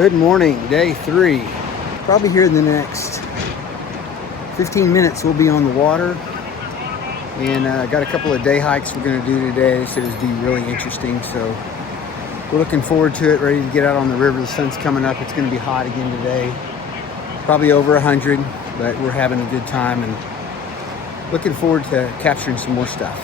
Good morning, day 3. Probably here in the next 15 minutes we'll be on the water. And got a couple of day hikes we're going to do today. They said it'd be really interesting, so we're looking forward to it, ready to get out on the river. The sun's coming up. It's going to be hot again today. Probably over 100, but we're having a good time and looking forward to capturing some more stuff.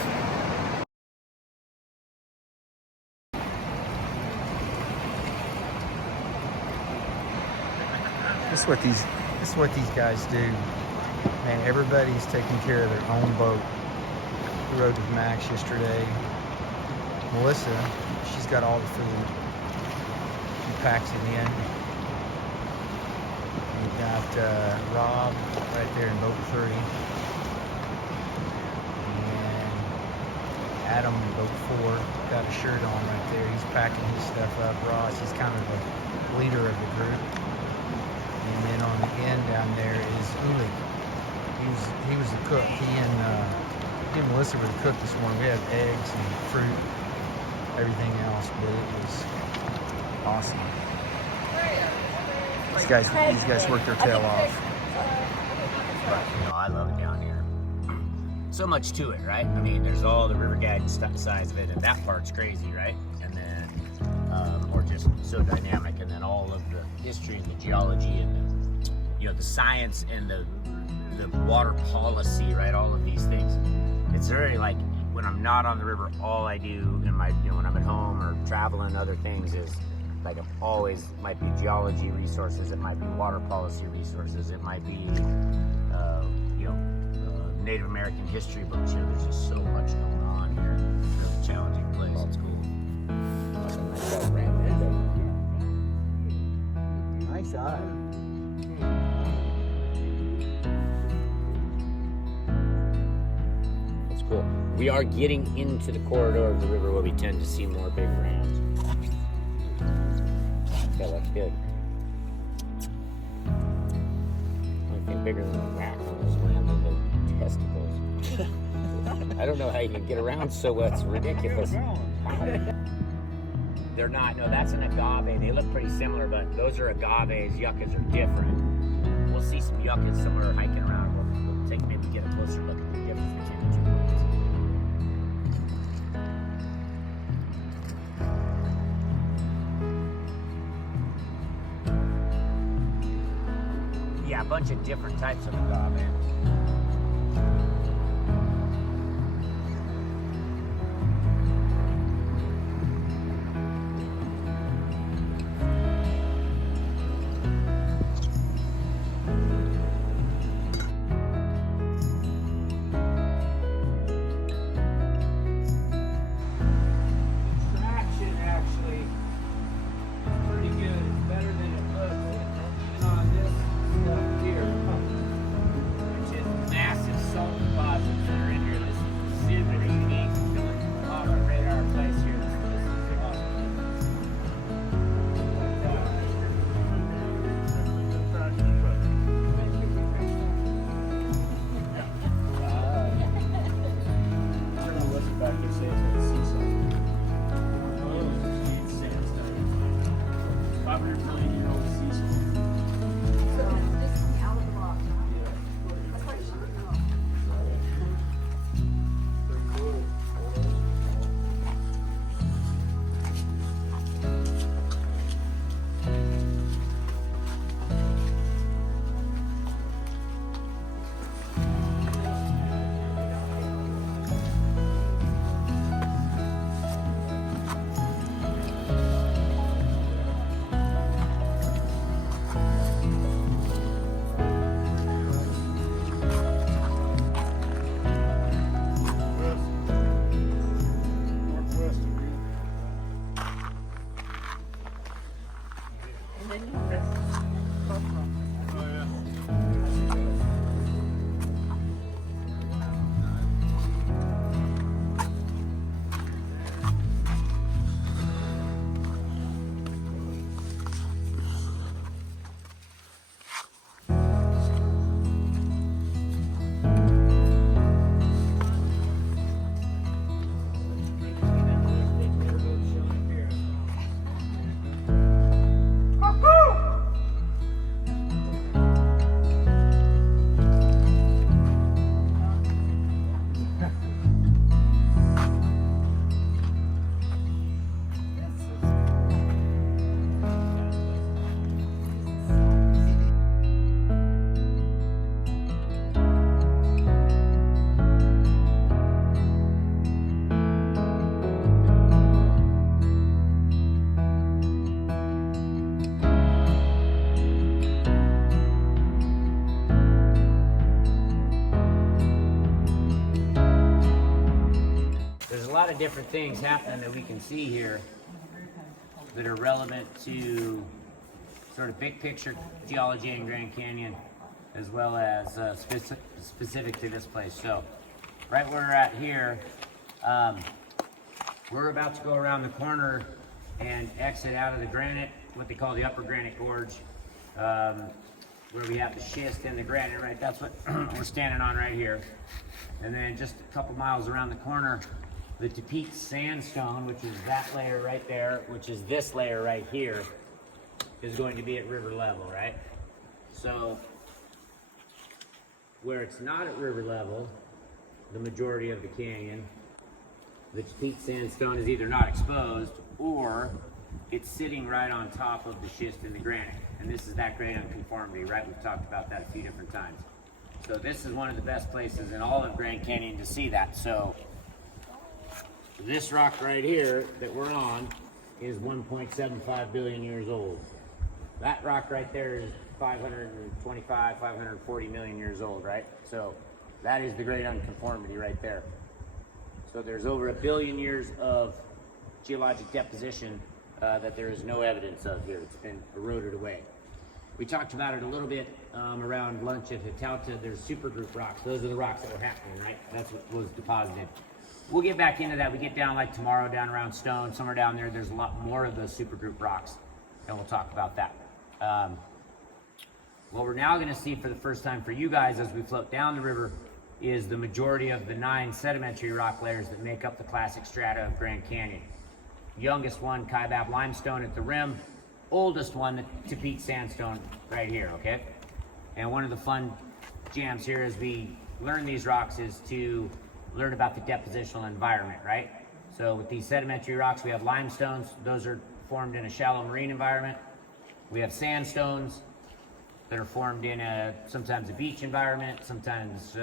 This is what these guys do. Man, everybody's taking care of their own boat. We rode with Max yesterday. Melissa, she's got all the food. She packs it in. We've got Rob right there in boat 3. And Adam in boat 4. Got a shirt on right there. He's packing his stuff up. Ross, he's kind of the leader of the group. And then on the end down there is Uli. He was the cook. He and Melissa were the cook this morning. We had eggs and fruit, everything else, but it was awesome. These guys work their tail off. But, I love it down here. So much to it, right? I mean, there's all the river guidance sides of it, and that part's crazy, right? And then, or just so dynamic, and then all of the history and the geology and the science and the water policy, right? All of these things. It's very like when I'm not on the river, all I do in my, when I'm at home or traveling, other things is like I'm always might be geology resources, it might be water policy resources, it might be Native American history books. There's just so much going on here. It's a really challenging place. It's cool. Nice eye. That's cool. We are getting into the corridor of the river where we tend to see more big rams. That looks good. Anything bigger than a rat on those land with the testicles. I don't know how you can get around so well. It's ridiculous. They're not. No, that's an agave. They look pretty similar, but those are agaves. Yuccas are different. We'll see some yuccas somewhere hiking around. We'll take maybe get a closer look at the difference between the two plants. Yeah, a bunch of different types of agave. lot of different things happening that we can see here that are relevant to sort of big picture geology in Grand Canyon, as well as specific to this place. So right where we're at here, we're about to go around the corner and exit out of the granite, what they call the upper granite gorge, where we have the schist and the granite, right? That's what we're standing on right here. And then just a couple miles around the corner, the Tapete sandstone, which is that layer right there, which is this layer right here, is going to be at river level, right? So where it's not at river level, the majority of the canyon, the Tapete sandstone is either not exposed or it's sitting right on top of the schist and the granite. And this is that grade unconformity, right? We've talked about that a few different times. So this is one of the best places in all of Grand Canyon to see that. So this rock right here that we're on is 1.75 billion years old. That rock right there is 525, 540 million years old, right? So that is the great unconformity right there. So there's over 1 billion years of geologic deposition that there is no evidence of here. It's been eroded away. We talked about it a little bit around lunch at Hitauta. There's supergroup rocks. Those are the rocks that were happening, right? That's what was deposited. We'll get back into that. We get down like tomorrow, down around Stone, somewhere down there. There's a lot more of those supergroup rocks, and we'll talk about that. What we're now going to see for the first time for you guys as we float down the river is the majority of the 9 sedimentary rock layers that make up the classic strata of Grand Canyon. Youngest one, Kaibab limestone at the rim. Oldest one, the Tapete sandstone right here, okay? And one of the fun jams here as we learn these rocks is to learn about the depositional environment, right? So with these sedimentary rocks, we have limestones. Those are formed in a shallow marine environment. We have sandstones that are formed in sometimes a beach environment, sometimes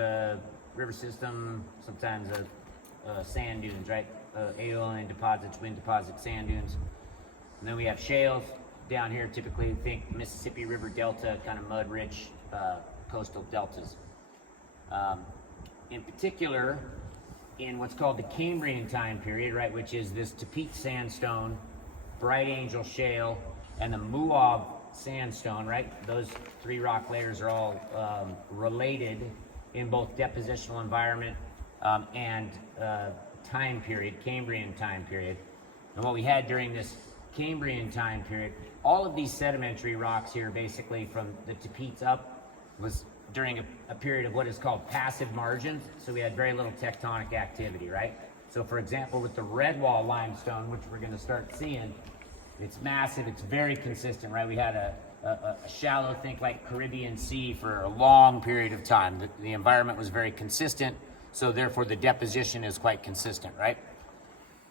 river system, sometimes sand dunes, right? Aeolian deposits, wind deposits, sand dunes. And then we have shales down here. Typically, think Mississippi River Delta, kind of mud-rich coastal deltas. In particular, in what's called the Cambrian time period, right, which is this Tapete sandstone, Bright Angel shale, and the Muab sandstone, right? Those 3 rock layers are all related in both depositional environment and time period, Cambrian time period. And what we had during this Cambrian time period, all of these sedimentary rocks here, basically from the Tapetes up, was during a period of what is called passive margins. So we had very little tectonic activity, right? So for example, with the Redwall limestone, which we're gonna start seeing, it's massive, it's very consistent, right? We had a shallow, think like Caribbean Sea for a long period of time. The environment was very consistent, so therefore the deposition is quite consistent, right?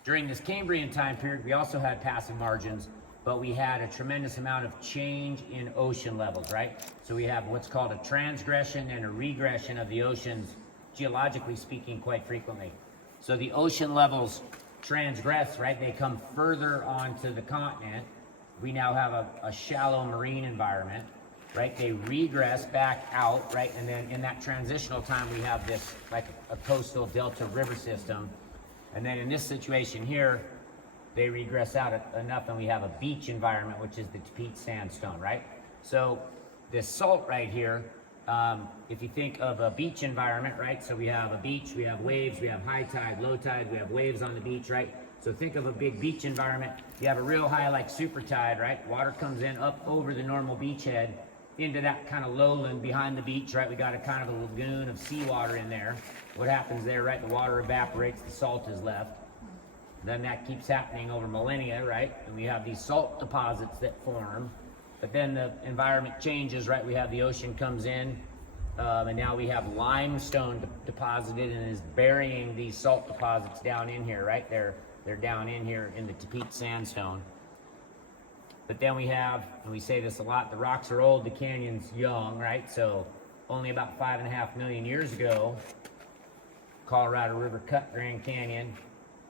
During this Cambrian time period, we also had passive margins, but we had a tremendous amount of change in ocean levels, right? So we have what's called a transgression and a regression of the oceans, geologically speaking, quite frequently. So the ocean levels transgress, right? They come further onto the continent. We now have a shallow marine environment, right? They regress back out, right? And then in that transitional time, we have this like a coastal delta river system. And then in this situation here, they regress out enough and we have a beach environment, which is the Tapete sandstone, right? So this salt right here, if you think of a beach environment, right? So we have a beach, we have waves, we have high tide, low tide, we have waves on the beach, right? So think of a big beach environment. You have a real high like super tide, right? Water comes in up over the normal beachhead into that kind of lowland behind the beach, right? We got a kind of a lagoon of seawater in there. What happens there, right? The water evaporates, the salt is left. Then that keeps happening over millennia, right? And we have these salt deposits that form. But then the environment changes, right? We have the ocean comes in, and now we have limestone deposited and is burying these salt deposits down in here, right? They're down in here in the Tapete sandstone. But then we have, and we say this a lot, the rocks are old, the canyon's young, right? So only about 5.5 million years ago, Colorado River cut Grand Canyon.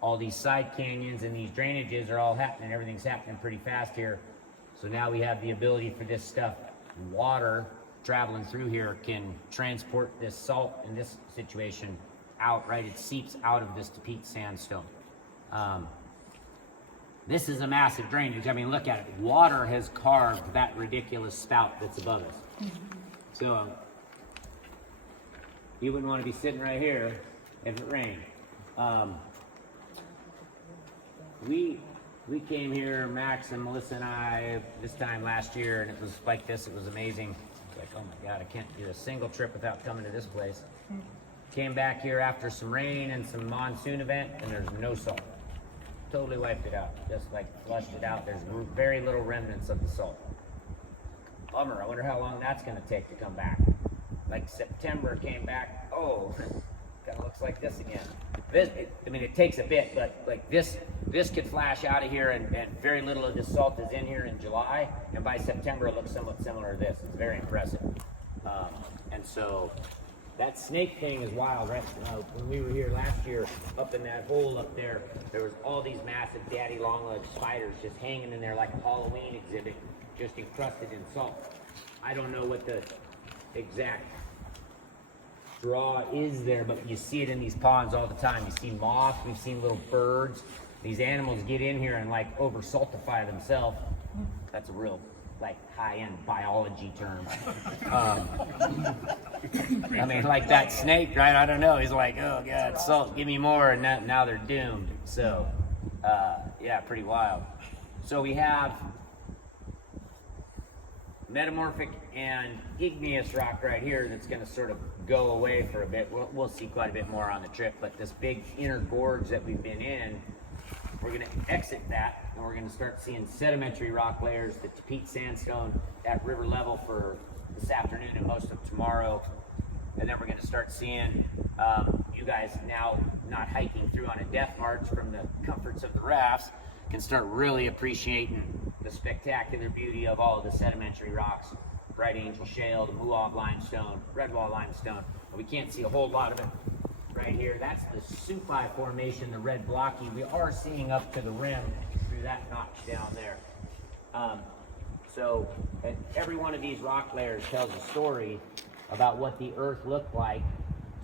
All these side canyons and these drainages are all happening. Everything's happening pretty fast here. So now we have the ability for this stuff, water traveling through here can transport this salt in this situation out, right? It seeps out of this Tapete sandstone. This is a massive drainage. I mean, look at it. Water has carved that ridiculous spout that's above us. So you wouldn't want to be sitting right here if it rained. We came here, Max and Melissa and I, this time last year, and it was like this. It was amazing. It's like, oh my God, I can't do a single trip without coming to this place. Came back here after some rain and some monsoon event, and there's no salt. Totally wiped it out, just like flushed it out. There's very little remnants of the salt. Bummer, I wonder how long that's gonna take to come back. Like September came back, oh, kind of looks like this again. I mean, it takes a bit, but like this could flash out of here and very little of this salt is in here in July, and by September it looks somewhat similar to this. It's very impressive. And so that snake thing is wild, right? When we were here last year, up in that hole up there, there was all these massive daddy long-legged spiders just hanging in there like a Halloween exhibit, just encrusted in salt. I don't know what the exact draw is there, but you see it in these ponds all the time. You see moths, we've seen little birds. These animals get in here and like over-saltify themselves. That's a real like high-end biology term. I mean, like that snake, right? I don't know. He's like, oh God, salt, give me more, and now they're doomed. So, yeah, pretty wild. So we have metamorphic and igneous rock right here that's going to sort of go away for a bit. We'll see quite a bit more on the trip, but this big inner gorge that we've been in, we're going to exit that, and we're going to start seeing sedimentary rock layers, the Tapete sandstone at river level for this afternoon and most of tomorrow. And then we're going to start seeing you guys now not hiking through on a death march from the comforts of the rafts, can start really appreciating the spectacular beauty of all of the sedimentary rocks, Bright Angel Shale, the Muab limestone, Redwall limestone. We can't see a whole lot of it right here. That's the Supai formation, the red blocky. We are seeing up to the rim through that notch down there. So every one of these rock layers tells a story about what the Earth looked like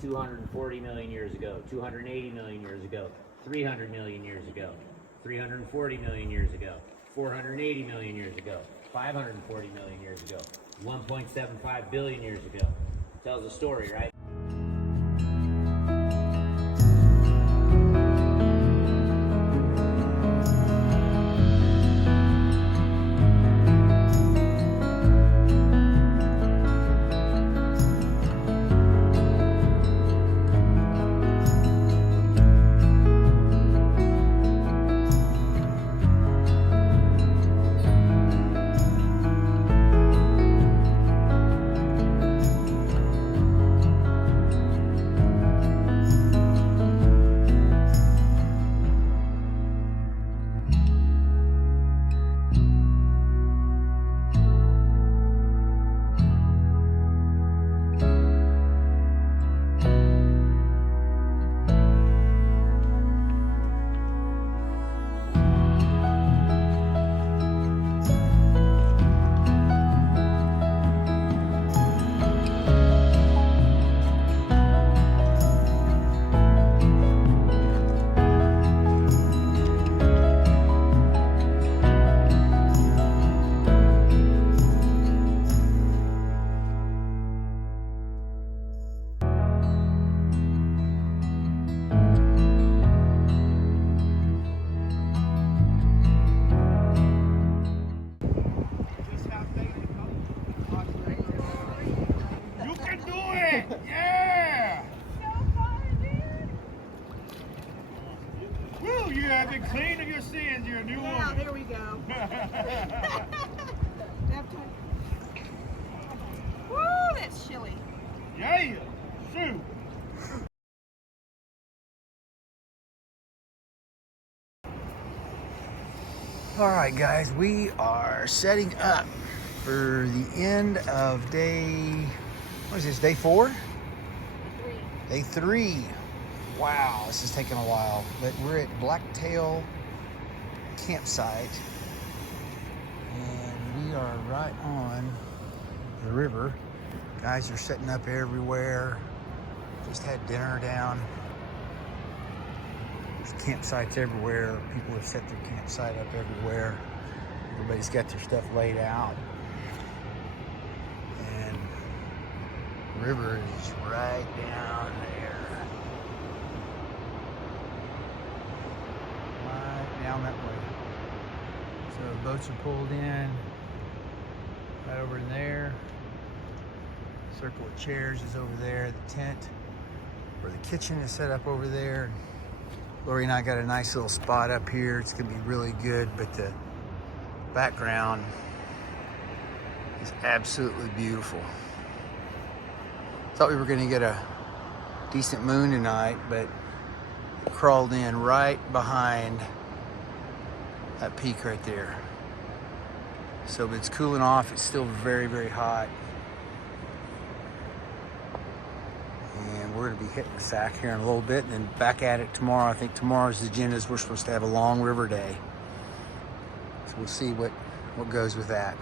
240 million years ago, 280 million years ago, 300 million years ago, 340 million years ago, 480 million years ago, 540 million years ago, 1.75 billion years ago. Tells a story, right? Clean of your sins, you're a new woman. Yeah, there we go. Woo, that's chilly. Yeah, shoot. All right, guys, we are setting up for the end of day, what is this, day 4? Day 3. Wow, this is taking a while, but we're at Blacktail campsite, and we are right on the river. Guys are setting up everywhere. Just had dinner down. There's campsites everywhere. People have set their campsite up everywhere. Everybody's got their stuff laid out. And the river is right down there. Right down that way. So the boats are pulled in. Right over in there. Circle of chairs is over there. The tent where the kitchen is set up over there. Lori and I got a nice little spot up here. It's gonna be really good, but the background is absolutely beautiful. Thought we were gonna get a decent moon tonight, but it crawled in right behind that peak right there. So it's cooling off. It's still very, very hot. And we're gonna be hitting the sack here in a little bit and then back at it tomorrow. I think tomorrow's agenda is we're supposed to have a long river day. So we'll see what goes with that.